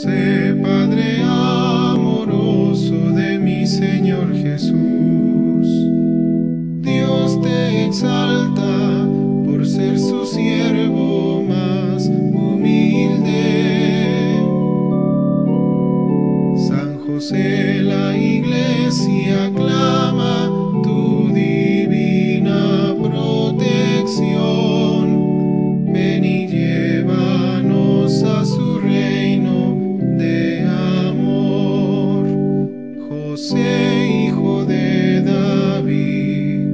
José, Padre amoroso de mi Señor Jesús, Dios te exalta por ser su siervo más humilde. San José, la Iglesia aclama tu divina protección. Ven y llévanos a su reino de amor. José, hijo de David,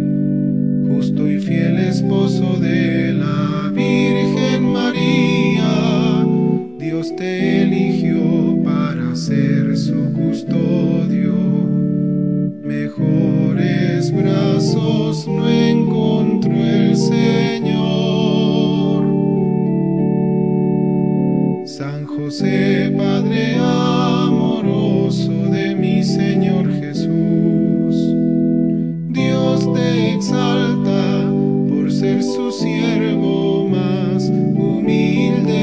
justo y fiel esposo de la Virgen María, Dios te eligió para ser su custodio. Mejores brazos no encontró el Señor. San José, Padre amoroso de mi Señor Jesús, Dios te exalta por ser su siervo más humilde.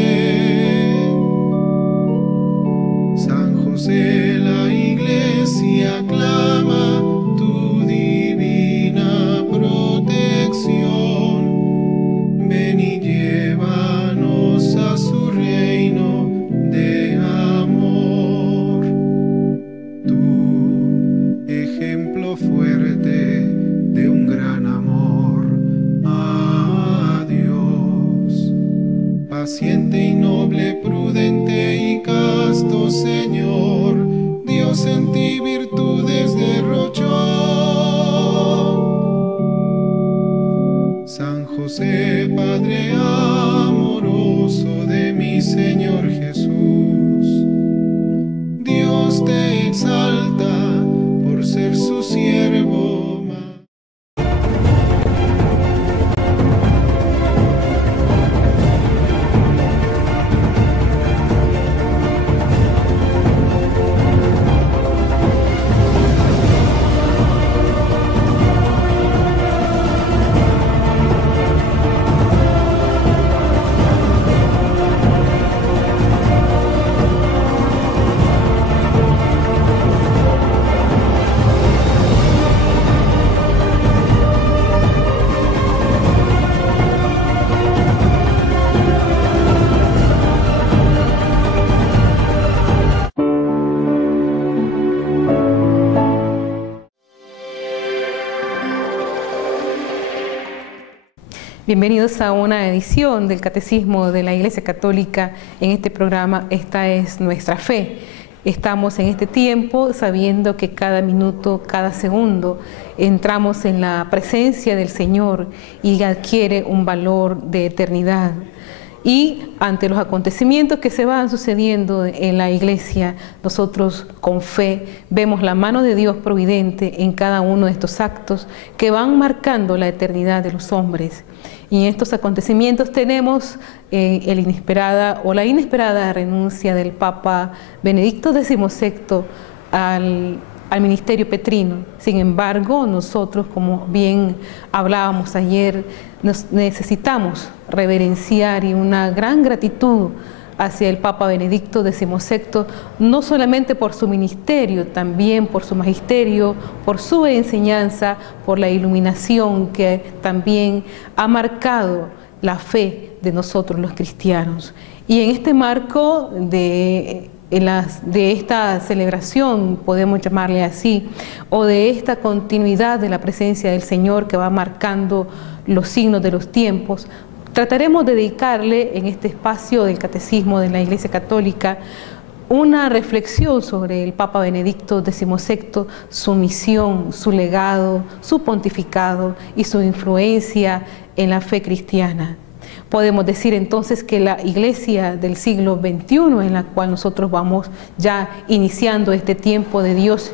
San José, la Iglesia aclama tu divina protección. Ven y llévanos a su reino de amor. Tu ejemplo fuerte de un gran amor a Dios, paciente y noble, prudente y casto Señor, Dios en ti virtudes derrochó. San José, Padre amoroso de mi Señor Jesús, Dios te exalta por ser su siervo más. Bienvenidos a una edición del Catecismo de la Iglesia Católica. En este programa, Esta es nuestra fe. Estamos en este tiempo sabiendo que cada minuto, cada segundo, entramos en la presencia del Señor y adquiere un valor de eternidad. Y ante los acontecimientos que se van sucediendo en la Iglesia, nosotros con fe vemos la mano de Dios providente en cada uno de estos actos que van marcando la eternidad de los hombres. Y en estos acontecimientos tenemos la inesperada renuncia del Papa Benedicto XVI al ministerio petrino. Sin embargo, nosotros, como bien hablábamos ayer, necesitamos reverenciar y una gran gratitud hacia el Papa Benedicto XVI, no solamente por su ministerio, también por su magisterio, por su enseñanza, por la iluminación que también ha marcado la fe de nosotros los cristianos. Y en este marco de esta celebración, podemos llamarle así, o de esta continuidad de la presencia del Señor que va marcando los signos de los tiempos, trataremos de dedicarle en este espacio del Catecismo de la Iglesia Católica una reflexión sobre el Papa Benedicto XVI, su misión, su legado, su pontificado y su influencia en la fe cristiana. Podemos decir entonces que la Iglesia del siglo XXI, en la cual nosotros vamos ya iniciando este tiempo de Dios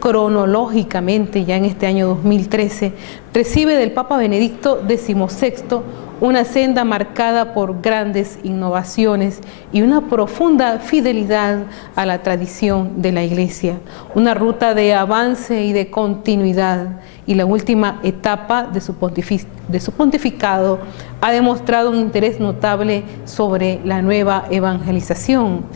cronológicamente, ya en este año 2013, recibe del Papa Benedicto XVI una senda marcada por grandes innovaciones y una profunda fidelidad a la tradición de la Iglesia, una ruta de avance y de continuidad, y la última etapa de su pontificado ha demostrado un interés notable sobre la nueva evangelización.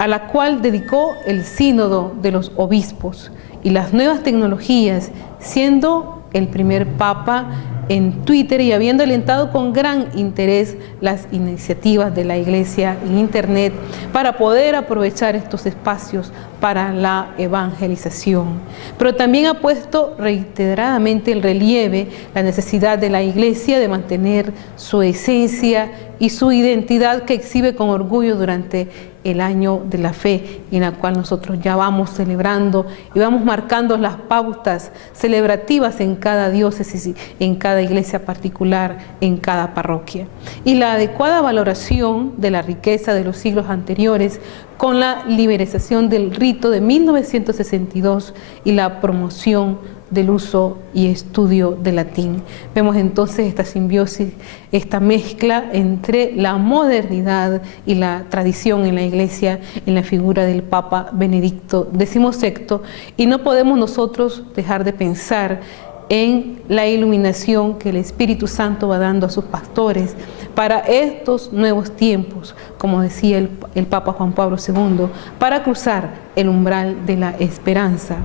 a la cual dedicó el Sínodo de los Obispos y las nuevas tecnologías, siendo el primer Papa en Twitter y habiendo alentado con gran interés las iniciativas de la Iglesia en Internet para poder aprovechar estos espacios para la evangelización. Pero también ha puesto reiteradamente el relieve la necesidad de la Iglesia de mantener su esencia y su identidad que exhibe con orgullo durante el año de la fe, en la cual nosotros ya vamos celebrando y vamos marcando las pautas celebrativas en cada diócesis, en cada iglesia particular, en cada parroquia. Y la adecuada valoración de la riqueza de los siglos anteriores con la liberalización del rito de 1962 y la promoción del uso y estudio del latín. Vemos entonces esta simbiosis, esta mezcla entre la modernidad y la tradición en la Iglesia, en la figura del Papa Benedicto XVI, y no podemos nosotros dejar de pensar en la iluminación que el Espíritu Santo va dando a sus pastores para estos nuevos tiempos, como decía el Papa Juan Pablo II, para cruzar el umbral de la esperanza.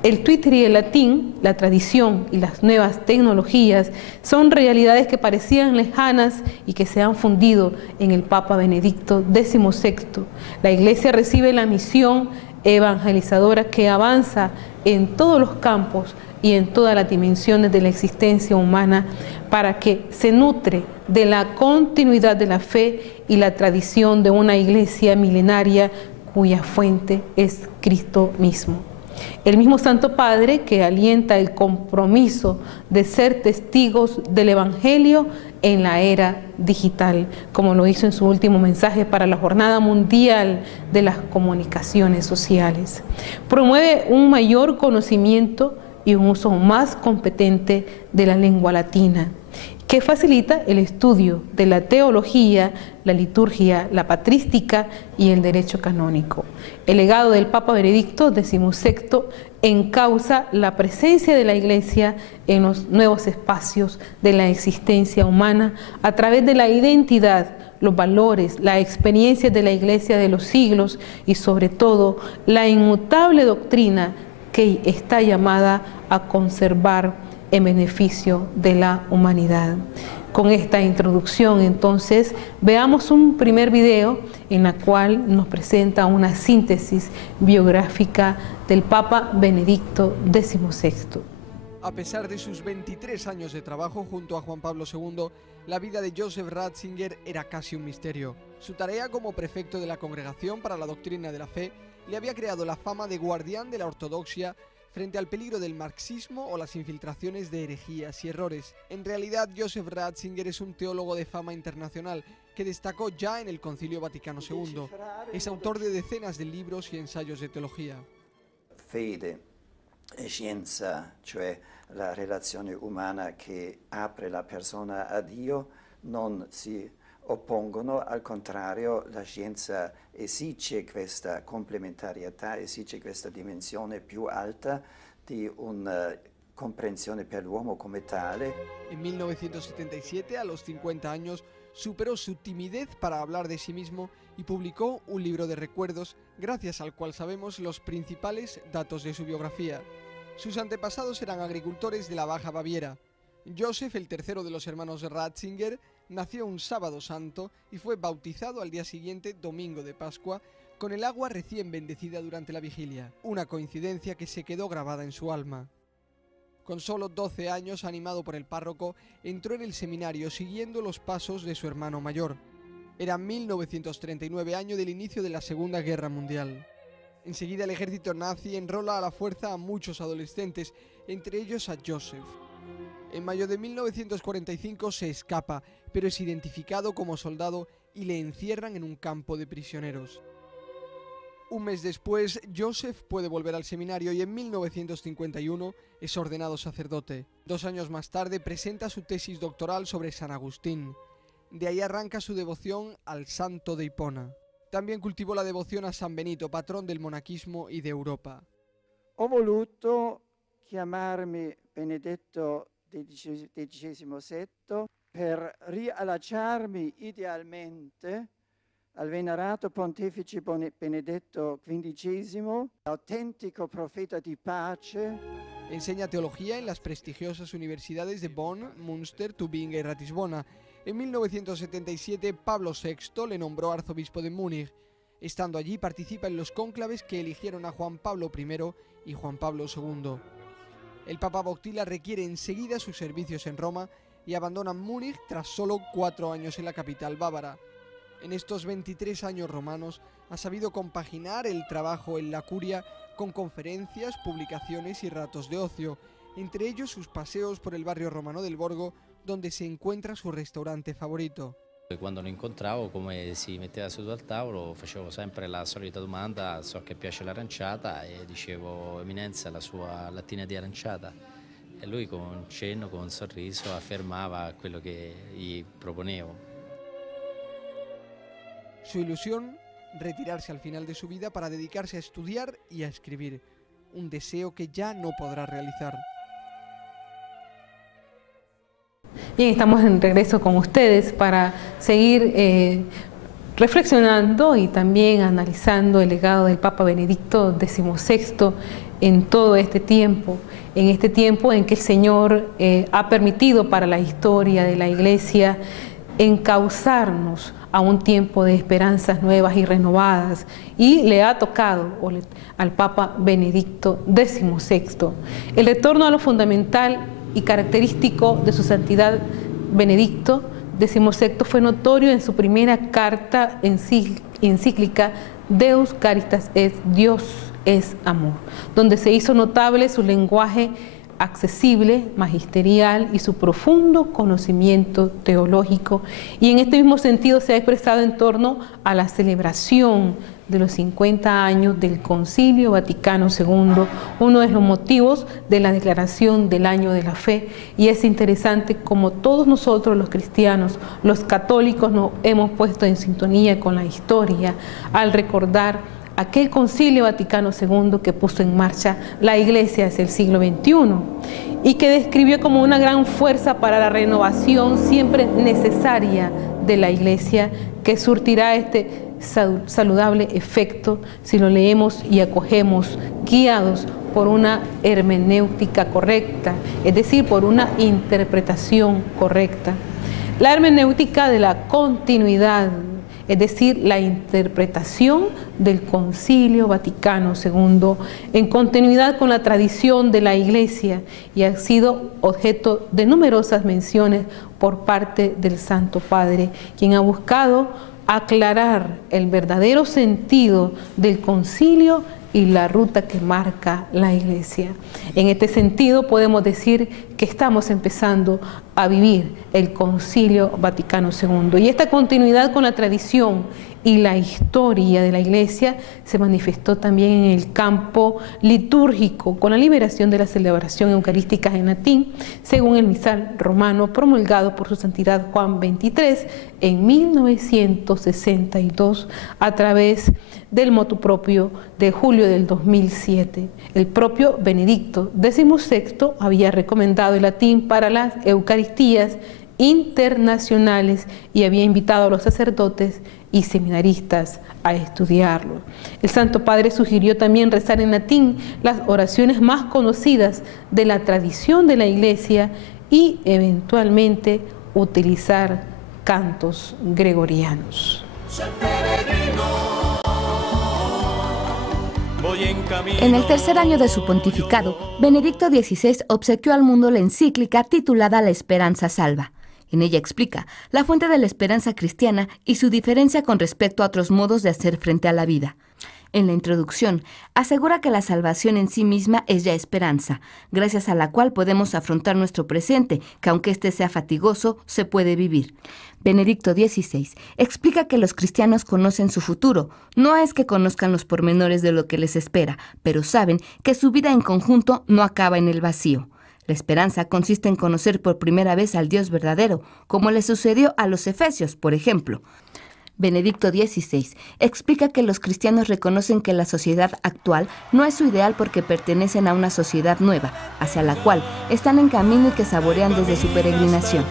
El Twitter y el latín, la tradición y las nuevas tecnologías son realidades que parecían lejanas y que se han fundido en el Papa Benedicto XVI. La Iglesia recibe la misión evangelizadora que avanza en todos los campos y en todas las dimensiones de la existencia humana para que se nutre de la continuidad de la fe y la tradición de una Iglesia milenaria cuya fuente es Cristo mismo. El mismo Santo Padre que alienta el compromiso de ser testigos del Evangelio en la era digital, como lo hizo en su último mensaje para la Jornada Mundial de las Comunicaciones Sociales. Promueve un mayor conocimiento y un uso más competente de la lengua latina, que facilita el estudio de la teología, la liturgia, la patrística y el derecho canónico. El legado del Papa Benedicto XVI encausa la presencia de la Iglesia en los nuevos espacios de la existencia humana a través de la identidad, los valores, la experiencia de la Iglesia de los siglos y sobre todo la inmutable doctrina que está llamada a conservar en beneficio de la humanidad. Con esta introducción, entonces, veamos un primer video en la cual nos presenta una síntesis biográfica del Papa Benedicto XVI. A pesar de sus 23 años de trabajo junto a Juan Pablo II, la vida de Joseph Ratzinger era casi un misterio. Su tarea como prefecto de la Congregación para la Doctrina de la Fe le había creado la fama de guardián de la ortodoxia frente al peligro del marxismo o las infiltraciones de herejías y errores. En realidad, Joseph Ratzinger es un teólogo de fama internacional que destacó ya en el Concilio Vaticano II. Es autor de decenas de libros y ensayos de teología. Fede e scienza, cioè la relazione umana che apre la persona a Dio, non si oppongono, al contrario la scienza esige questa complementarietà, esige questa dimensione più alta di una comprensione per l'uomo come tale. En 1977, a los 50 años, superó su timidez para hablar de sí mismo y publicó un libro de recuerdos, gracias al cual sabemos los principales datos de su biografía. Sus antepasados eran agricultores de la Baja Baviera. Joseph, el tercero de los hermanos Ratzinger, nació un sábado santo y fue bautizado al día siguiente, domingo de Pascua, con el agua recién bendecida durante la vigilia, una coincidencia que se quedó grabada en su alma. Con solo 12 años, animado por el párroco, entró en el seminario siguiendo los pasos de su hermano mayor. Era 1939, año del inicio de la Segunda Guerra Mundial. Enseguida el ejército nazi enrola a la fuerza a muchos adolescentes, entre ellos a Joseph. En mayo de 1945 se escapa, pero es identificado como soldado y le encierran en un campo de prisioneros. Un mes después, Joseph puede volver al seminario y en 1951 es ordenado sacerdote. 2 años más tarde presenta su tesis doctoral sobre San Agustín. De ahí arranca su devoción al santo de Hipona. También cultivó la devoción a San Benito, patrón del monaquismo y de Europa. Ho voluto chiamarmi Benedetto XVII per riallacciarmi idealmente al venerato pontefice Benedetto XV, autentico profeta di pace. Enseña teología en las prestigiosas universidades de Bonn, Münster, Tubinga y Ratisbona. En 1977 Pablo VI le nombró arzobispo de Múnich. Estando allí participa en los cónclaves que eligieron a Juan Pablo I y Juan Pablo II. El Papa Wojtyła requiere enseguida sus servicios en Roma y abandona Múnich tras solo 4 años en la capital bávara. En estos 23 años romanos ha sabido compaginar el trabajo en la curia con conferencias, publicaciones y ratos de ocio, entre ellos sus paseos por el barrio romano del Borgo, donde se encuentra su restaurante favorito. Quando lo incontravo, come si metteva seduto al tavolo, facevo sempre la solita domanda: so che piace l'aranciata, e dicevo: Eminenza, la sua lattina di aranciata. E lui con un cenno, con un sorriso, affermava quello che gli proponevo. Su ilusión, retirarse al final de su vida para dedicarse a estudiar y a escribir, un deseo que ya no podrá realizar. Bien, estamos en regreso con ustedes para seguir reflexionando y también analizando el legado del Papa Benedicto XVI en todo este tiempo, en que el Señor ha permitido para la historia de la Iglesia encauzarnos a un tiempo de esperanzas nuevas y renovadas, y le ha tocado al Papa Benedicto XVI el retorno a lo fundamental y característico de su santidad. Benedicto XVI fue notorio en su primera carta encíclica Deus Caritas est, Dios es amor, donde se hizo notable su lenguaje accesible, magisterial y su profundo conocimiento teológico, y en este mismo sentido se ha expresado en torno a la celebración de los 50 años del Concilio Vaticano II, uno de los motivos de la declaración del Año de la Fe. Y es interesante como todos nosotros los cristianos, los católicos, nos hemos puesto en sintonía con la historia al recordar aquel Concilio Vaticano II que puso en marcha la Iglesia desde el siglo XXI y que describió como una gran fuerza para la renovación siempre necesaria de la Iglesia, que surtirá este saludable efecto si lo leemos y acogemos guiados por una hermenéutica correcta, es decir, por una interpretación correcta. La hermenéutica de la continuidad, es decir, la interpretación del Concilio Vaticano II en continuidad con la tradición de la Iglesia, y ha sido objeto de numerosas menciones por parte del Santo Padre, quien ha buscado aclarar el verdadero sentido del concilio y la ruta que marca la Iglesia. En este sentido podemos decir que estamos empezando a vivir el Concilio Vaticano II, y esta continuidad con la tradición y la historia de la Iglesia se manifestó también en el campo litúrgico con la liberación de la celebración eucarística en latín, según el misal romano promulgado por su santidad Juan XXIII en 1962 a través del motu propio de julio del 2007. El propio Benedicto XVI había recomendado el latín para las Eucaristías internacionales y había invitado a los sacerdotes y seminaristas a estudiarlo. El Santo Padre sugirió también rezar en latín las oraciones más conocidas de la tradición de la Iglesia y eventualmente utilizar cantos gregorianos. En el tercer año de su pontificado, Benedicto XVI obsequió al mundo la encíclica titulada La Esperanza Salva. En ella explica la fuente de la esperanza cristiana y su diferencia con respecto a otros modos de hacer frente a la vida. En la introducción, asegura que la salvación en sí misma es ya esperanza, gracias a la cual podemos afrontar nuestro presente, que aunque éste sea fatigoso, se puede vivir. Benedicto XVI explica que los cristianos conocen su futuro. No es que conozcan los pormenores de lo que les espera, pero saben que su vida en conjunto no acaba en el vacío. La esperanza consiste en conocer por primera vez al Dios verdadero, como le sucedió a los efesios, por ejemplo. Benedicto XVI explica que los cristianos reconocen que la sociedad actual no es su ideal porque pertenecen a una sociedad nueva, hacia la cual están en camino y que saborean desde su peregrinación.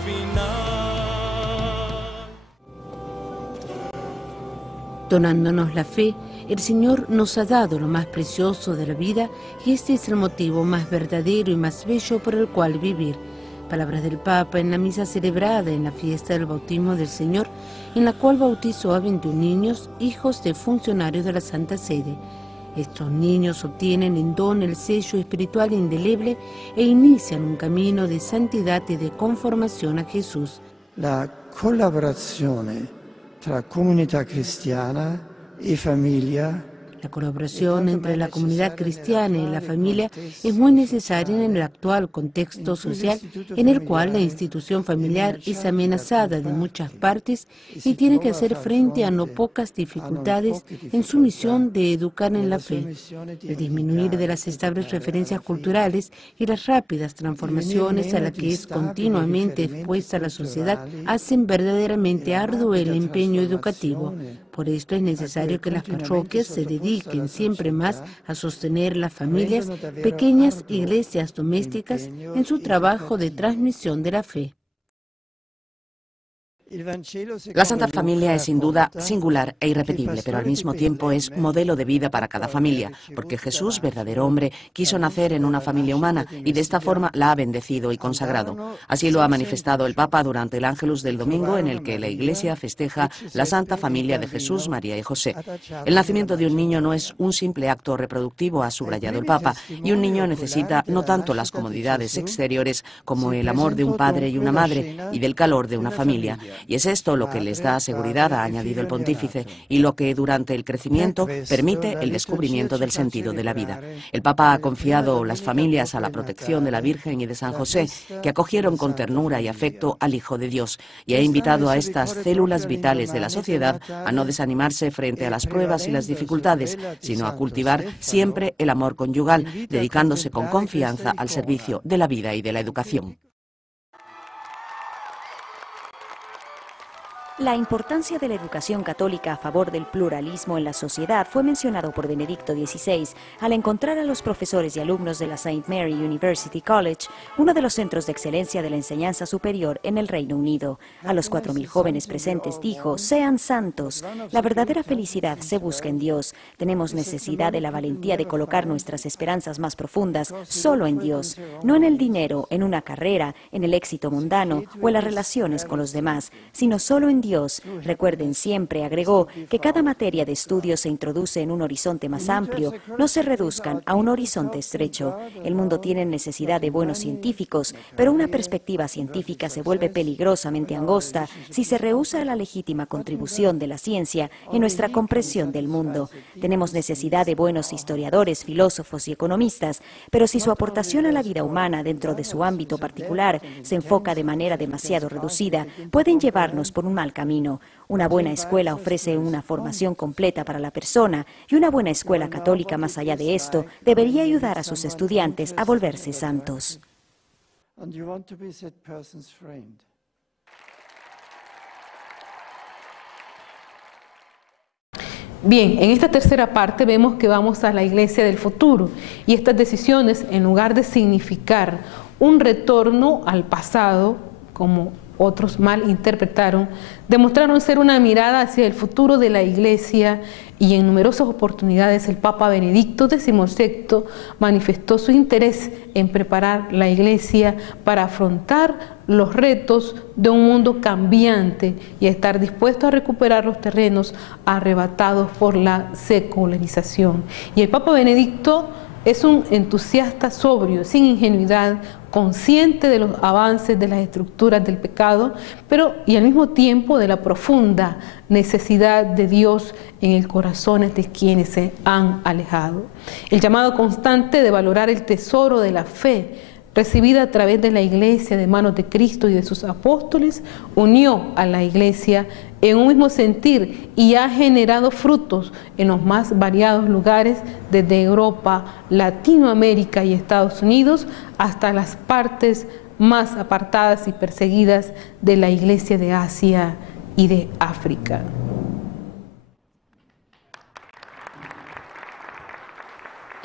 Donándonos la fe, el Señor nos ha dado lo más precioso de la vida y este es el motivo más verdadero y más bello por el cual vivir. Palabras del Papa en la misa celebrada en la fiesta del bautismo del Señor, en la cual bautizó a 21 niños, hijos de funcionarios de la Santa Sede. Estos niños obtienen en don el sello espiritual indeleble e inician un camino de santidad y de conformación a Jesús. La collaborazione tra comunità cristiana y familia. La colaboración entre la comunidad cristiana y la familia es muy necesaria en el actual contexto social en el cual la institución familiar es amenazada de muchas partes y tiene que hacer frente a no pocas dificultades en su misión de educar en la fe. El disminuir de las estables referencias culturales y las rápidas transformaciones a las que es continuamente expuesta la sociedad hacen verdaderamente arduo el empeño educativo. Por esto es necesario que las parroquias se dediquen siempre más a sostener las familias, pequeñas iglesias domésticas, en su trabajo de transmisión de la fe. La Santa Familia es sin duda singular e irrepetible, pero al mismo tiempo es modelo de vida para cada familia, porque Jesús, verdadero hombre, quiso nacer en una familia humana y de esta forma la ha bendecido y consagrado. Así lo ha manifestado el Papa durante el Ángelus del domingo, en el que la Iglesia festeja la Santa Familia de Jesús, María y José. El nacimiento de un niño no es un simple acto reproductivo, ha subrayado el Papa, y un niño necesita no tanto las comodidades exteriores como el amor de un padre y una madre y del calor de una familia. Y es esto lo que les da seguridad, ha añadido el pontífice, y lo que durante el crecimiento permite el descubrimiento del sentido de la vida. El Papa ha confiado las familias a la protección de la Virgen y de San José, que acogieron con ternura y afecto al Hijo de Dios, y ha invitado a estas células vitales de la sociedad a no desanimarse frente a las pruebas y las dificultades, sino a cultivar siempre el amor conyugal, dedicándose con confianza al servicio de la vida y de la educación. La importancia de la educación católica a favor del pluralismo en la sociedad fue mencionado por Benedicto XVI al encontrar a los profesores y alumnos de la St. Mary University College, uno de los centros de excelencia de la enseñanza superior en el Reino Unido. A los 4.000 jóvenes presentes dijo: sean santos. La verdadera felicidad se busca en Dios. Tenemos necesidad de la valentía de colocar nuestras esperanzas más profundas solo en Dios, no en el dinero, en una carrera, en el éxito mundano o en las relaciones con los demás, sino solo en Dios. Recuerden siempre, agregó, que cada materia de estudio se introduce en un horizonte más amplio, no se reduzcan a un horizonte estrecho. El mundo tiene necesidad de buenos científicos, pero una perspectiva científica se vuelve peligrosamente angosta si se rehúsa la legítima contribución de la ciencia en nuestra comprensión del mundo. Tenemos necesidad de buenos historiadores, filósofos y economistas, pero si su aportación a la vida humana dentro de su ámbito particular se enfoca de manera demasiado reducida, pueden llevarnos por un mal camino. Una buena escuela ofrece una formación completa para la persona y una buena escuela católica, más allá de esto, debería ayudar a sus estudiantes a volverse santos. Bien, en esta tercera parte vemos que vamos a la iglesia del futuro y estas decisiones, en lugar de significar un retorno al pasado, como otros mal interpretaron, demostraron ser una mirada hacia el futuro de la Iglesia, y en numerosas oportunidades el Papa Benedicto XVI manifestó su interés en preparar la Iglesia para afrontar los retos de un mundo cambiante y estar dispuesto a recuperar los terrenos arrebatados por la secularización. Y el Papa Benedicto es un entusiasta sobrio, sin ingenuidad, consciente de los avances de las estructuras del pecado, pero y al mismo tiempo de la profunda necesidad de Dios en el corazón de quienes se han alejado. El llamado constante de valorar el tesoro de la fe recibida a través de la Iglesia de manos de Cristo y de sus apóstoles, unió a la Iglesia en un mismo sentir y ha generado frutos en los más variados lugares, desde Europa, Latinoamérica y Estados Unidos hasta las partes más apartadas y perseguidas de la Iglesia de Asia y de África.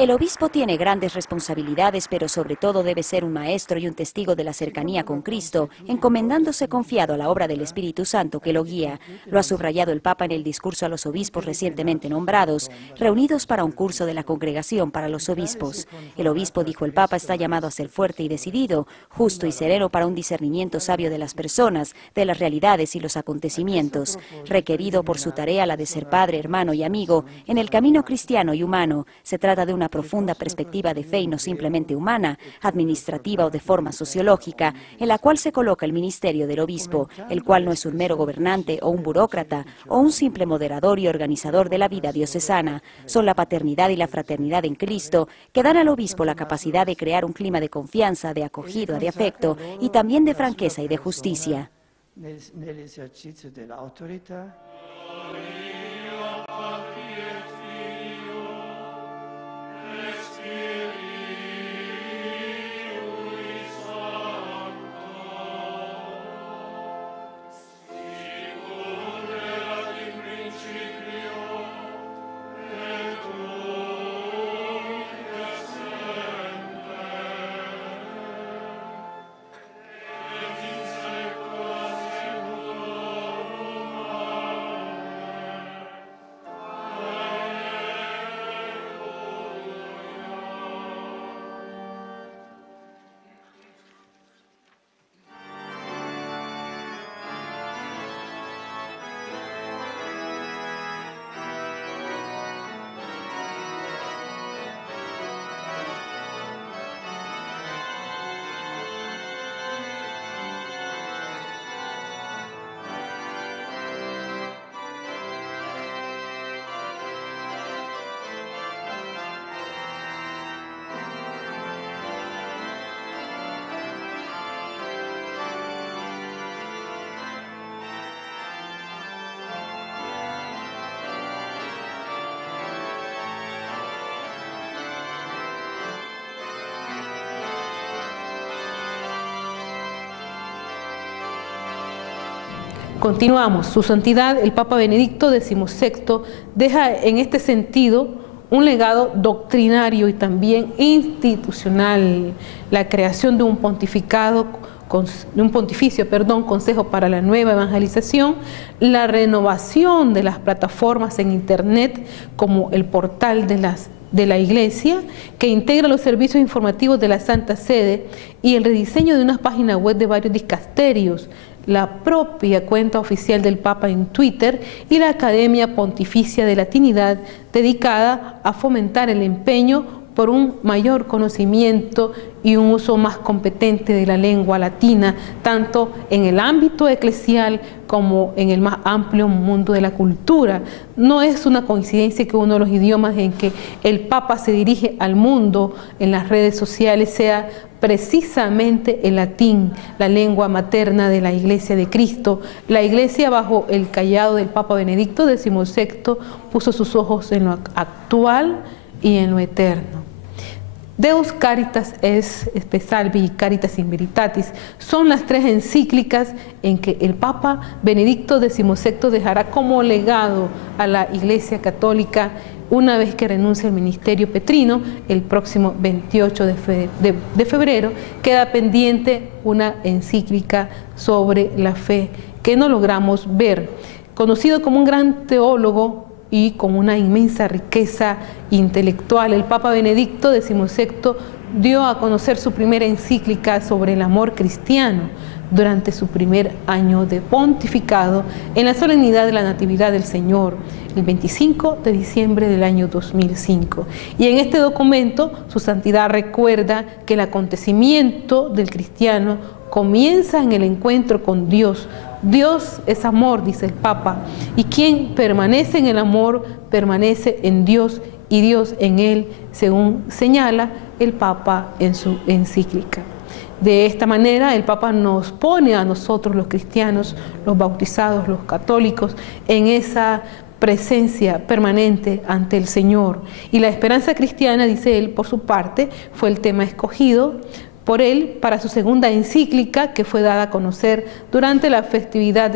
El obispo tiene grandes responsabilidades, pero sobre todo debe ser un maestro y un testigo de la cercanía con Cristo, encomendándose confiado a la obra del Espíritu Santo que lo guía. Lo ha subrayado el Papa en el discurso a los obispos recientemente nombrados, reunidos para un curso de la Congregación para los Obispos. El obispo, dijo el Papa, está llamado a ser fuerte y decidido, justo y sereno para un discernimiento sabio de las personas, de las realidades y los acontecimientos, requerido por su tarea, la de ser padre, hermano y amigo, en el camino cristiano y humano. Se trata de una profunda perspectiva de fe y no simplemente humana, administrativa o de forma sociológica, en la cual se coloca el ministerio del obispo, el cual no es un mero gobernante o un burócrata o un simple moderador y organizador de la vida diocesana. Son la paternidad y la fraternidad en Cristo que dan al obispo la capacidad de crear un clima de confianza, de acogida, de afecto y también de franqueza y de justicia. Continuamos. Su Santidad, el Papa Benedicto XVI, deja en este sentido un legado doctrinario y también institucional, la creación de un pontificio, Consejo para la Nueva Evangelización, la renovación de las plataformas en Internet como el portal de la Iglesia, que integra los servicios informativos de la Santa Sede, y el rediseño de una página web de varios dicasterios, la propia cuenta oficial del Papa en Twitter y la Academia Pontificia de Latinidad, dedicada a fomentar el empeño por un mayor conocimiento y un uso más competente de la lengua latina, tanto en el ámbito eclesial como en el más amplio mundo de la cultura. No es una coincidencia que uno de los idiomas en que el Papa se dirige al mundo en las redes sociales sea precisamente el latín, la lengua materna de la Iglesia de Cristo. La Iglesia, bajo el cayado del Papa Benedicto XVI, puso sus ojos en lo actual y en lo eterno. Deus Caritas es Spe Salvi y Caritas in Veritatis son las tres encíclicas en que el Papa Benedicto XVI dejará como legado a la Iglesia Católica una vez que renuncie al ministerio petrino el próximo 28 de febrero. Queda pendiente una encíclica sobre la fe que no logramos ver. Conocido como un gran teólogo y con una inmensa riqueza intelectual, el Papa Benedicto XVI dio a conocer su primera encíclica sobre el amor cristiano durante su primer año de pontificado en la solemnidad de la Natividad del Señor, el 25 de diciembre del año 2005. Y en este documento, su Santidad recuerda que el acontecimiento del cristiano comienza en el encuentro con Dios. Dios es amor, dice el Papa, y quien permanece en el amor, permanece en Dios y Dios en él, según señala el Papa en su encíclica. De esta manera, el Papa nos pone a nosotros los cristianos, los bautizados, los católicos, en esa presencia permanente ante el Señor. Y la esperanza cristiana, dice él, por su parte, fue el tema escogido por él para su segunda encíclica, que fue dada a conocer durante la festividad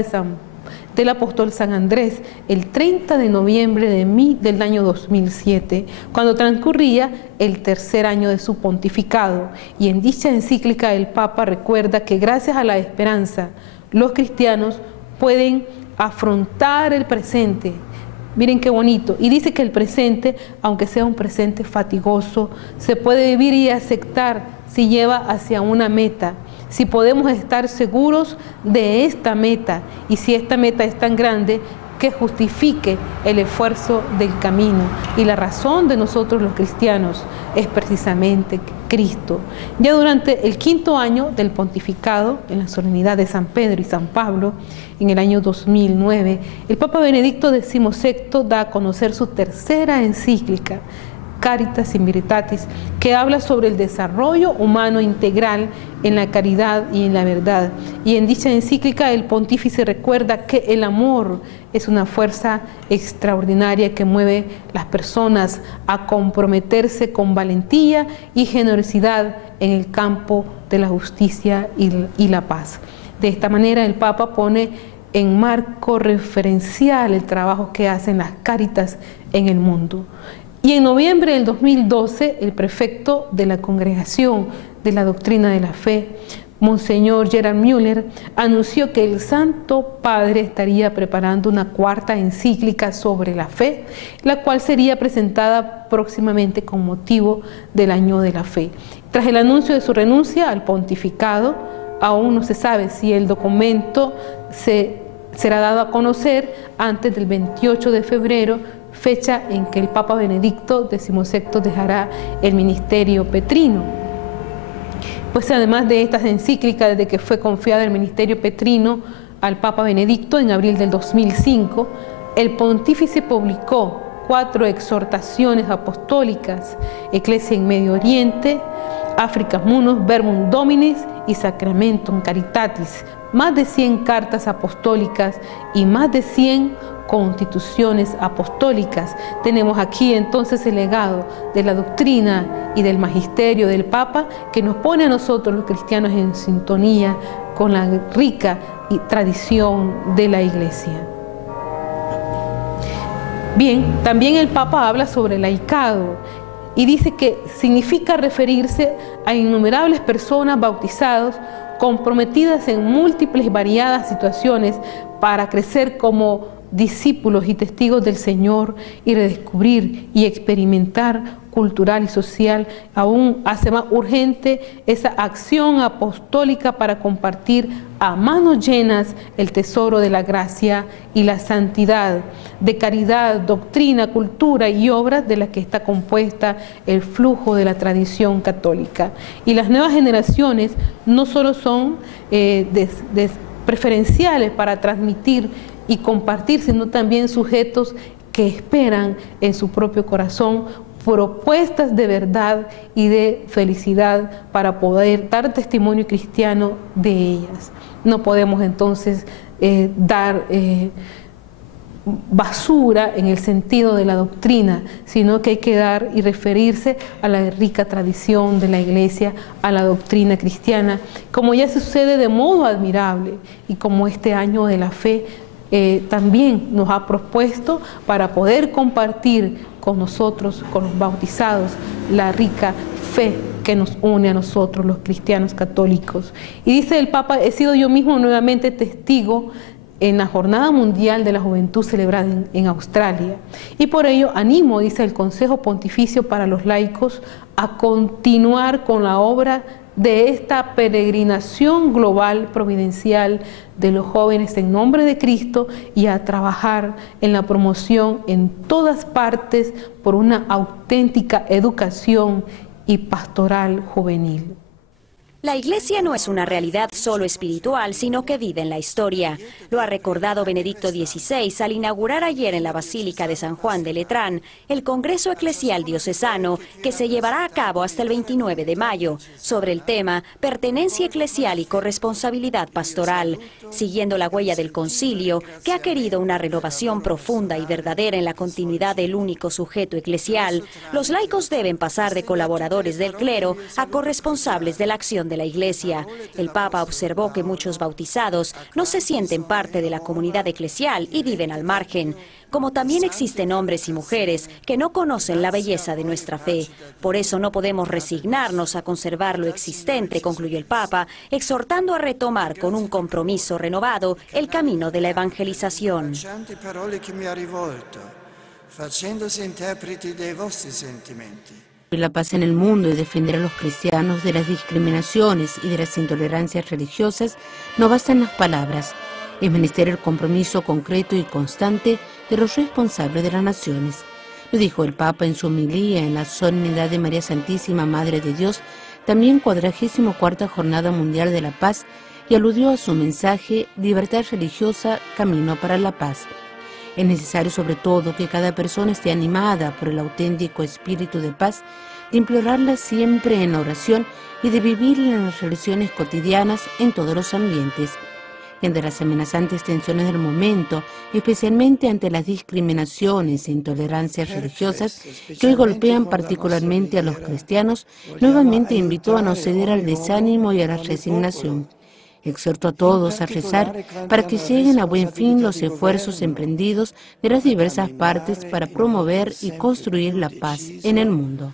del apóstol San Andrés el 30 de noviembre del año 2007, cuando transcurría el tercer año de su pontificado. Y en dicha encíclica el Papa recuerda que gracias a la esperanza los cristianos pueden afrontar el presente. Miren qué bonito. Y dice que el presente, aunque sea un presente fatigoso, se puede vivir y aceptar si lleva hacia una meta. Si podemos estar seguros de esta meta y si esta meta es tan grande que justifique el esfuerzo del camino. Y la razón de nosotros los cristianos es precisamente Cristo. Ya durante el 5º año del pontificado, en la solemnidad de San Pedro y San Pablo, en el año 2009, el Papa Benedicto XVI da a conocer su tercera encíclica, Caritas in Veritatis, que habla sobre el desarrollo humano integral en la caridad y en la verdad. Y en dicha encíclica el pontífice recuerda que el amor es una fuerza extraordinaria que mueve las personas a comprometerse con valentía y generosidad en el campo de la justicia y la paz. De esta manera el Papa pone en marco referencial el trabajo que hacen las Cáritas en el mundo. Y en noviembre del 2012, el prefecto de la Congregación de la Doctrina de la Fe, Monseñor Gerard Müller, anunció que el Santo Padre estaría preparando una 4ª encíclica sobre la fe, la cual sería presentada próximamente con motivo del Año de la Fe. Tras el anuncio de su renuncia al pontificado, aún no se sabe si el documento será dado a conocer antes del 28 de febrero, fecha en que el Papa Benedicto XVI dejará el ministerio petrino. Pues además de estas encíclicas, desde que fue confiada el ministerio petrino al Papa Benedicto en abril del 2005, el pontífice publicó 4 exhortaciones apostólicas: Ecclesia en Medio Oriente, Africa Munus, Verbum Dominis y Sacramentum Caritatis, más de 100 cartas apostólicas y más de 100 constituciones apostólicas. Tenemos aquí entonces el legado de la doctrina y del magisterio del Papa, que nos pone a nosotros los cristianos en sintonía con la rica tradición de la Iglesia. Bien, también el Papa habla sobre el laicado y dice que significa referirse a innumerables personas bautizadas comprometidas en múltiples y variadas situaciones para crecer como discípulos y testigos del Señor y redescubrir y experimentar cultural y social. Aún hace más urgente esa acción apostólica para compartir a manos llenas el tesoro de la gracia y la santidad, de caridad, doctrina, cultura y obras de las que está compuesta el flujo de la tradición católica. Y las nuevas generaciones no solo son preferenciales para transmitir y compartir, sino también sujetos que esperan en su propio corazón propuestas de verdad y de felicidad para poder dar testimonio cristiano de ellas. No podemos entonces dar basura en el sentido de la doctrina, sino que hay que dar y referirse a la rica tradición de la Iglesia, a la doctrina cristiana, como ya sucede de modo admirable y como este año de la fe también nos ha propuesto para poder compartir con nosotros, con los bautizados, la rica fe que nos une a nosotros los cristianos católicos. Y dice el Papa: he sido yo mismo nuevamente testigo en la Jornada Mundial de la Juventud celebrada en Australia. Y por ello animo, dice el Consejo Pontificio para los Laicos, a continuar con la obra de esta peregrinación global providencial de los jóvenes en nombre de Cristo y a trabajar en la promoción en todas partes por una auténtica educación y pastoral juvenil. La Iglesia no es una realidad solo espiritual, sino que vive en la historia. Lo ha recordado Benedicto XVI al inaugurar ayer en la Basílica de San Juan de Letrán el Congreso Eclesial Diocesano, que se llevará a cabo hasta el 29 de mayo, sobre el tema Pertenencia Eclesial y Corresponsabilidad Pastoral, siguiendo la huella del Concilio, que ha querido una renovación profunda y verdadera en la continuidad del único sujeto eclesial. Los laicos deben pasar de colaboradores del clero a corresponsables de la acción función de la Iglesia. El Papa observó que muchos bautizados no se sienten parte de la comunidad eclesial y viven al margen, como también existen hombres y mujeres que no conocen la belleza de nuestra fe. Por eso no podemos resignarnos a conservar lo existente, concluyó el Papa, exhortando a retomar con un compromiso renovado el camino de la evangelización. La paz en el mundo y defender a los cristianos de las discriminaciones y de las intolerancias religiosas no bastan las palabras. Es menester el compromiso concreto y constante de los responsables de las naciones. Lo dijo el Papa en su homilía en la solemnidad de María Santísima Madre de Dios, también 44ª Jornada Mundial de la Paz, y aludió a su mensaje Libertad religiosa, camino para la paz. Es necesario sobre todo que cada persona esté animada por el auténtico espíritu de paz, de implorarla siempre en la oración y de vivir en las relaciones cotidianas en todos los ambientes. Y ante las amenazantes tensiones del momento, especialmente ante las discriminaciones e intolerancias religiosas que hoy golpean particularmente a los cristianos, nuevamente invitó a no ceder al desánimo y a la resignación. Exhorto a todos a rezar para que lleguen a buen fin los esfuerzos emprendidos de las diversas partes para promover y construir la paz en el mundo.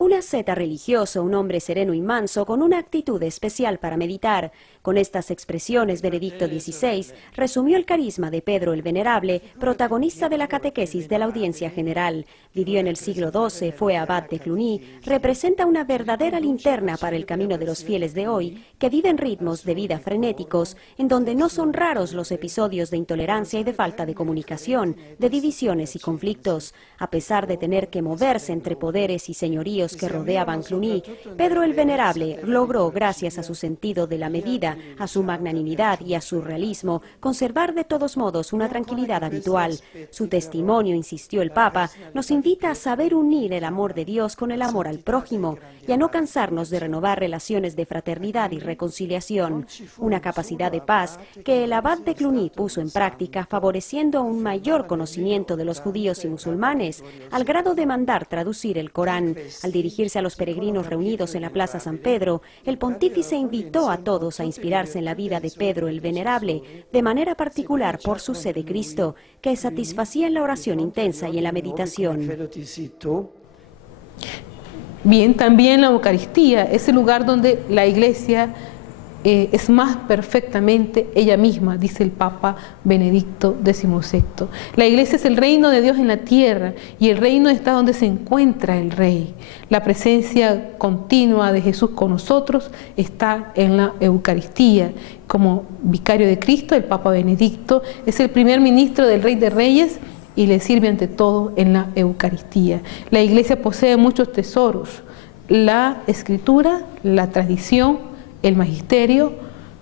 Un asceta religioso, un hombre sereno y manso, con una actitud especial para meditar. Con estas expresiones, Benedicto XVI resumió el carisma de Pedro el Venerable, protagonista de la catequesis de la audiencia general. Vivió en el siglo XII, fue abad de Cluny, representa una verdadera linterna para el camino de los fieles de hoy, que viven ritmos de vida frenéticos, en donde no son raros los episodios de intolerancia y de falta de comunicación, de divisiones y conflictos. A pesar de tener que moverse entre poderes y señoríos que rodeaban Cluny, Pedro el Venerable logró, gracias a su sentido de la medida, a su magnanimidad y a su realismo, conservar de todos modos una tranquilidad habitual. Su testimonio, insistió el Papa, nos invita a saber unir el amor de Dios con el amor al prójimo y a no cansarnos de renovar relaciones de fraternidad y reconciliación. Una capacidad de paz que el abad de Cluny puso en práctica, favoreciendo un mayor conocimiento de los judíos y musulmanes, al grado de mandar traducir el Corán. Al dirigirse a los peregrinos reunidos en la Plaza San Pedro, el pontífice invitó a todos a inspirarse en la vida de Pedro el Venerable, de manera particular por su sed de Cristo, que satisfacía en la oración intensa y en la meditación. Bien, también la Eucaristía es el lugar donde la Iglesia es más perfectamente ella misma, dice el Papa Benedicto XVI. La Iglesia es el reino de Dios en la tierra y el reino está donde se encuentra el Rey. La presencia continua de Jesús con nosotros está en la Eucaristía. Como vicario de Cristo, el Papa Benedicto es el primer ministro del Rey de Reyes y le sirve ante todo en la Eucaristía. La Iglesia posee muchos tesoros: la Escritura, la tradición, el magisterio,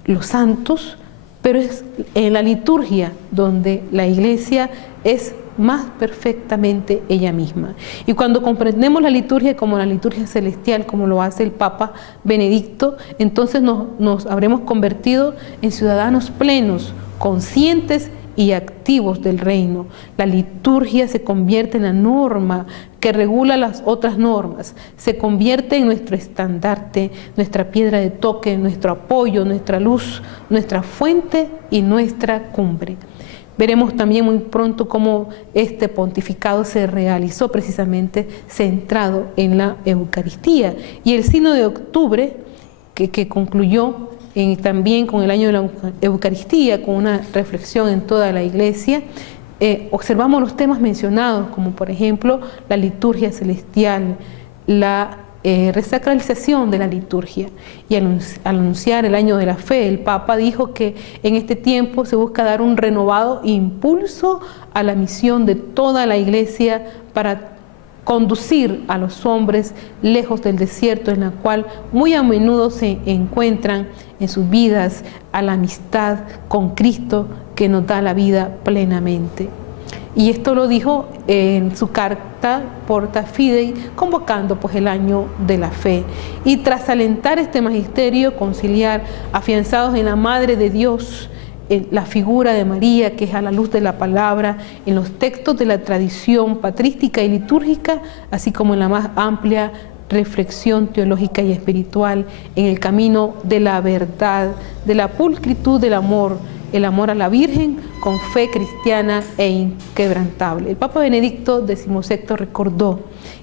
los santos, pero es en la liturgia donde la Iglesia es más perfectamente ella misma. Y cuando comprendemos la liturgia como la liturgia celestial, como lo hace el Papa Benedicto, entonces nos habremos convertido en ciudadanos plenos, conscientes y activos del reino. La liturgia se convierte en la norma que regula las otras normas, se convierte en nuestro estandarte, nuestra piedra de toque, nuestro apoyo, nuestra luz, nuestra fuente y nuestra cumbre. Veremos también muy pronto cómo este pontificado se realizó precisamente centrado en la Eucaristía. Y el Sínodo de octubre, que concluyó también con el año de la Eucaristía, con una reflexión en toda la Iglesia, observamos los temas mencionados, como por ejemplo la liturgia celestial, la resacralización de la liturgia. Y al anunciar el año de la fe, el Papa dijo que en este tiempo se busca dar un renovado impulso a la misión de toda la Iglesia para conducir a los hombres lejos del desierto en la cual muy a menudo se encuentran en sus vidas, a la amistad con Cristo que nos da la vida plenamente. Y esto lo dijo en su carta Porta Fidei, convocando pues el año de la fe. Y tras alentar este magisterio conciliar, afianzados en la Madre de Dios, la figura de María, que es a la luz de la palabra, en los textos de la tradición patrística y litúrgica, así como en la más amplia reflexión teológica y espiritual, en el camino de la verdad, de la pulcritud del amor, el amor a la Virgen con fe cristiana e inquebrantable. El Papa Benedicto XVI recordó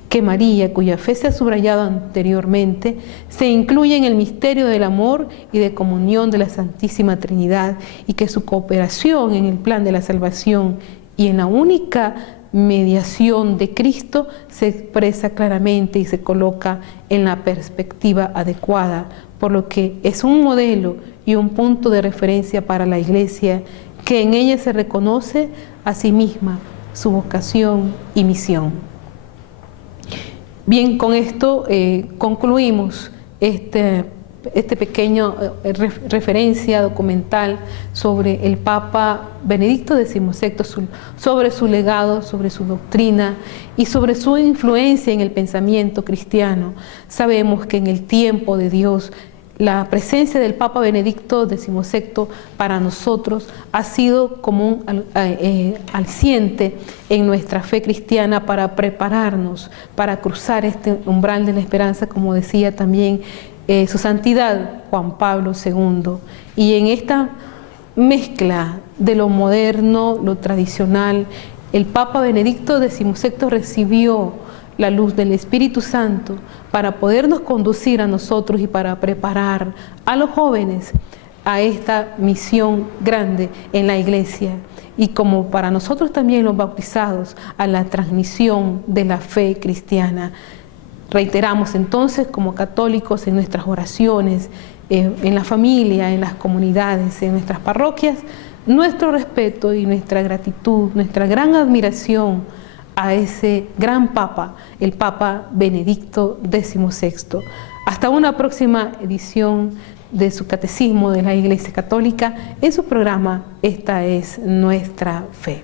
que María, cuya fe se ha subrayado anteriormente, se incluye en el misterio del amor y de comunión de la Santísima Trinidad, y que su cooperación en el plan de la salvación y en la única mediación de Cristo se expresa claramente y se coloca en la perspectiva adecuada, por lo que es un modelo y un punto de referencia para la Iglesia, que en ella se reconoce a sí misma su vocación y misión. Bien, con esto concluimos este pequeño referencia documental sobre el Papa Benedicto XVI, sobre su legado, sobre su doctrina y sobre su influencia en el pensamiento cristiano. Sabemos que en el tiempo de Dios, la presencia del Papa Benedicto XVI para nosotros ha sido como un aliciente en nuestra fe cristiana para prepararnos, para cruzar este umbral de la esperanza, como decía también su santidad Juan Pablo II. Y en esta mezcla de lo moderno, lo tradicional, el Papa Benedicto XVI recibió la luz del Espíritu Santo para podernos conducir a nosotros y para preparar a los jóvenes a esta misión grande en la Iglesia, y como para nosotros también los bautizados a la transmisión de la fe cristiana. Reiteramos entonces, como católicos, en nuestras oraciones, en la familia, en las comunidades, en nuestras parroquias, nuestro respeto y nuestra gratitud, nuestra gran admiración a ese gran Papa, el Papa Benedicto XVI. Hasta una próxima edición de su Catecismo de la Iglesia Católica en su programa Esta es nuestra fe.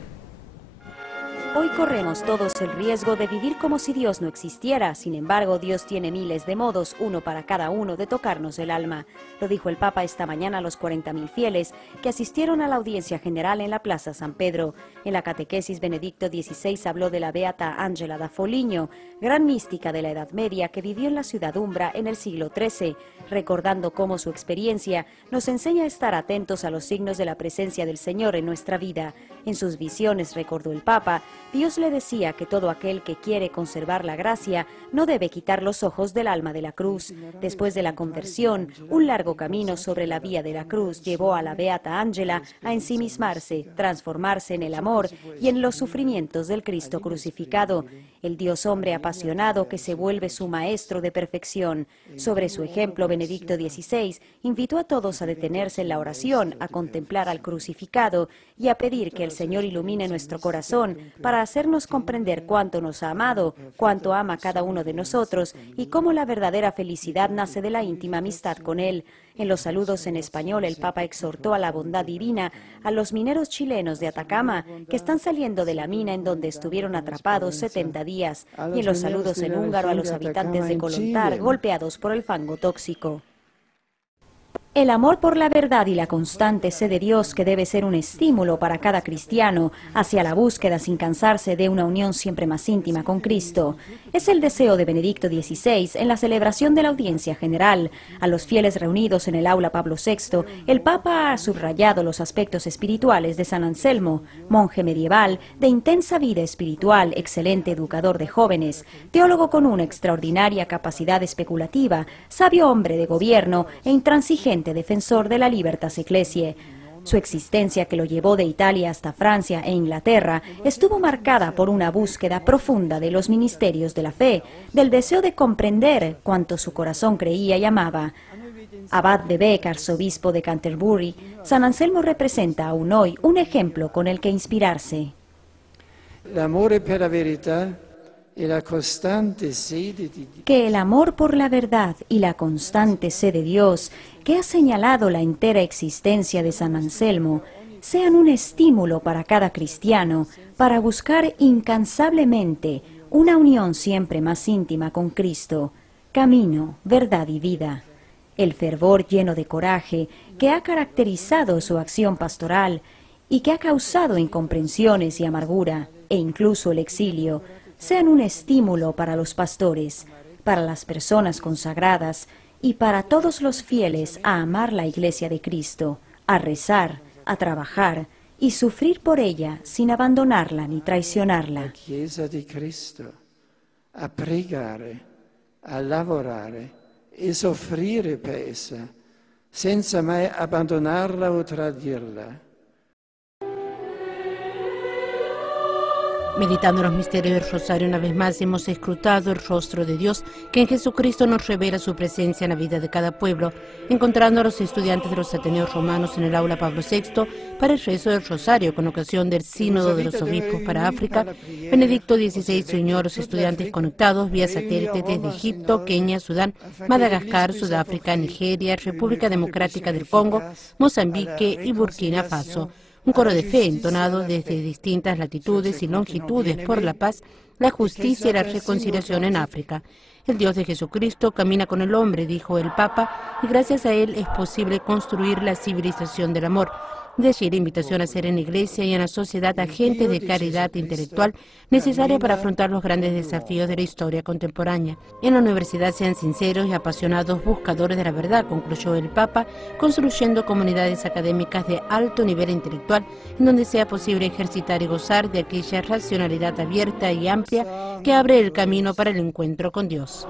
Hoy corremos todos el riesgo de vivir como si Dios no existiera. Sin embargo, Dios tiene miles de modos, uno para cada uno, de tocarnos el alma. Lo dijo el Papa esta mañana a los 40.000 fieles que asistieron a la audiencia general en la Plaza San Pedro. En la catequesis, Benedicto XVI habló de la beata Angela da Foligno, gran mística de la Edad Media que vivió en la ciudad umbra en el siglo XIII, recordando cómo su experiencia nos enseña a estar atentos a los signos de la presencia del Señor en nuestra vida. En sus visiones, recordó el Papa, Dios le decía que todo aquel que quiere conservar la gracia no debe quitar los ojos del alma de la cruz. Después de la conversión, un largo camino sobre la vía de la cruz llevó a la beata Ángela a ensimismarse, transformarse en el amor y en los sufrimientos del Cristo crucificado, el Dios hombre apasionado que se vuelve su maestro de perfección. Sobre su ejemplo, Benedicto XVI invitó a todos a detenerse en la oración, a contemplar al crucificado y a pedir que el Señor ilumine nuestro corazón para hacernos comprender cuánto nos ha amado, cuánto ama cada uno de nosotros y cómo la verdadera felicidad nace de la íntima amistad con Él. En los saludos en español, el Papa exhortó a la bondad divina a los mineros chilenos de Atacama que están saliendo de la mina en donde estuvieron atrapados 70 días, y en los saludos en húngaro a los habitantes de Kolontar golpeados por el fango tóxico. El amor por la verdad y la constante sed de Dios, que debe ser un estímulo para cada cristiano hacia la búsqueda sin cansarse de una unión siempre más íntima con Cristo, es el deseo de Benedicto XVI en la celebración de la audiencia general. A los fieles reunidos en el aula Pablo VI, el Papa ha subrayado los aspectos espirituales de San Anselmo, monje medieval de intensa vida espiritual, excelente educador de jóvenes, teólogo con una extraordinaria capacidad especulativa, sabio hombre de gobierno e intransigente defensor de la Libertas Ecclesiae. Su existencia, que lo llevó de Italia hasta Francia e Inglaterra, estuvo marcada por una búsqueda profunda de los ministerios de la fe, del deseo de comprender cuanto su corazón creía y amaba. Abad de Bec, arzobispo de Canterbury, San Anselmo representa aún hoy un ejemplo con el que inspirarse. L'amore per la verità. Que el amor por la verdad y la constante sed de Dios, que ha señalado la entera existencia de San Anselmo, sean un estímulo para cada cristiano para buscar incansablemente una unión siempre más íntima con Cristo, camino, verdad y vida. El fervor lleno de coraje que ha caracterizado su acción pastoral y que ha causado incomprensiones y amargura, e incluso el exilio, sean un estímulo para los pastores, para las personas consagradas y para todos los fieles a amar la Iglesia de Cristo, a rezar, a trabajar y sufrir por ella sin abandonarla ni traicionarla. La Chiesa di Cristo, a pregare, a lavorare e soffrire per essa, senza mai abbandonarla o tradirla. Meditando los misterios del Rosario, una vez más hemos escrutado el rostro de Dios, que en Jesucristo nos revela su presencia en la vida de cada pueblo, encontrando a los estudiantes de los Ateneos romanos en el aula Pablo VI para el rezo del Rosario con ocasión del Sínodo de los Obispos para África. Benedicto XVI se unió a los estudiantes conectados vía satélite desde Egipto, Kenia, Sudán, Madagascar, Sudáfrica, Nigeria, República Democrática del Congo, Mozambique y Burkina Faso. Un coro de fe entonado desde distintas latitudes y longitudes por la paz, la justicia y la reconciliación en África. El Dios de Jesucristo camina con el hombre, dijo el Papa, y gracias a él es posible construir la civilización del amor. De allí la invitación a ser en la Iglesia y en la sociedad agentes de caridad intelectual necesaria para afrontar los grandes desafíos de la historia contemporánea. En la universidad sean sinceros y apasionados buscadores de la verdad, concluyó el Papa, construyendo comunidades académicas de alto nivel intelectual en donde sea posible ejercitar y gozar de aquella racionalidad abierta y amplia que abre el camino para el encuentro con Dios.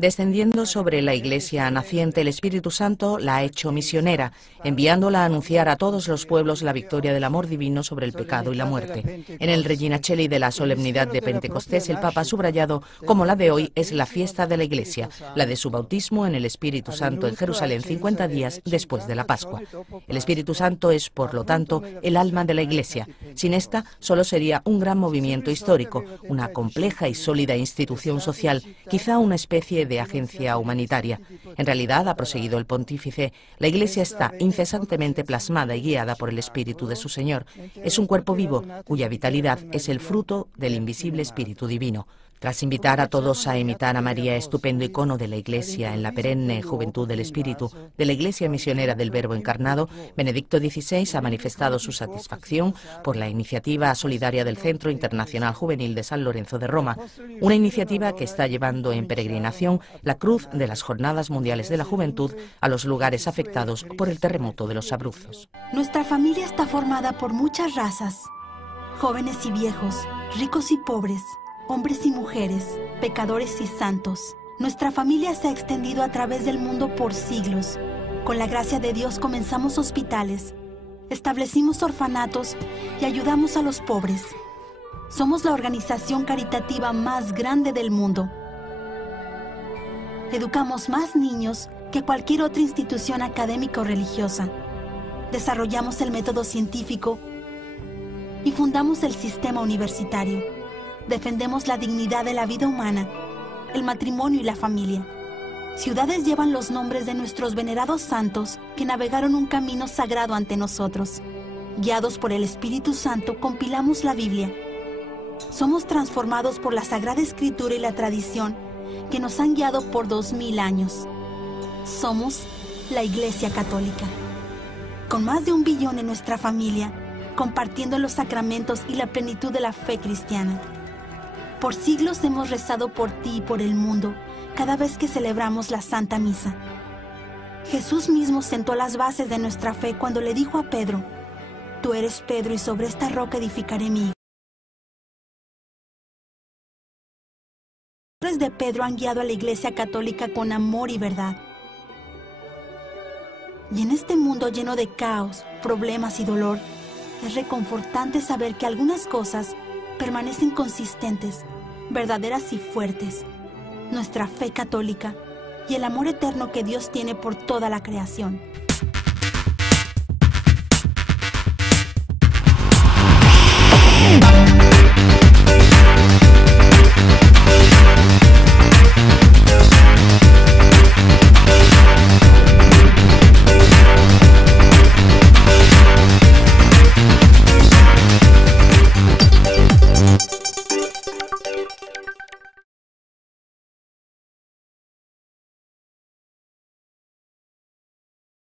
Descendiendo sobre la Iglesia naciente, el Espíritu Santo la ha hecho misionera, enviándola a anunciar a todos los pueblos la victoria del amor divino sobre el pecado y la muerte. En el Regina Coeli de la solemnidad de Pentecostés, el Papa ha subrayado cómo la de hoy es la fiesta de la Iglesia, la de su bautismo en el Espíritu Santo en Jerusalén 50 días después de la Pascua. El Espíritu Santo es, por lo tanto, el alma de la Iglesia. Sin esta, solo sería un gran movimiento histórico, una compleja y sólida institución social, quizá una especie de agencia humanitaria. En realidad, ha proseguido el pontífice, la Iglesia está incesantemente plasmada y guiada por el Espíritu de su Señor. Es un cuerpo vivo, cuya vitalidad es el fruto del invisible Espíritu Divino. Tras invitar a todos a imitar a María, estupendo icono de la Iglesia en la perenne juventud del Espíritu, de la Iglesia misionera del Verbo encarnado, Benedicto XVI ha manifestado su satisfacción por la iniciativa solidaria del Centro Internacional Juvenil de San Lorenzo de Roma, una iniciativa que está llevando en peregrinación la cruz de las Jornadas Mundiales de la Juventud a los lugares afectados por el terremoto de los Abruzos. Nuestra familia está formada por muchas razas, jóvenes y viejos, ricos y pobres, hombres y mujeres, pecadores y santos. Nuestra familia se ha extendido a través del mundo por siglos. Con la gracia de Dios comenzamos hospitales, establecimos orfanatos y ayudamos a los pobres. Somos la organización caritativa más grande del mundo. Educamos más niños que cualquier otra institución académica o religiosa. Desarrollamos el método científico y fundamos el sistema universitario. Defendemos la dignidad de la vida humana, el matrimonio y la familia. Ciudades llevan los nombres de nuestros venerados santos que navegaron un camino sagrado ante nosotros. Guiados por el Espíritu Santo, compilamos la Biblia. Somos transformados por la Sagrada Escritura y la tradición que nos han guiado por 2000 años. Somos la Iglesia Católica. Con más de 1 billón en nuestra familia, compartiendo los sacramentos y la plenitud de la fe cristiana. Por siglos hemos rezado por ti y por el mundo, cada vez que celebramos la Santa Misa. Jesús mismo sentó las bases de nuestra fe cuando le dijo a Pedro, «Tú eres Pedro y sobre esta roca edificaré mi iglesia». Los padres de Pedro han guiado a la Iglesia Católica con amor y verdad. Y en este mundo lleno de caos, problemas y dolor, es reconfortante saber que algunas cosas permanecen consistentes, verdaderas y fuertes. Nuestra fe católica y el amor eterno que Dios tiene por toda la creación.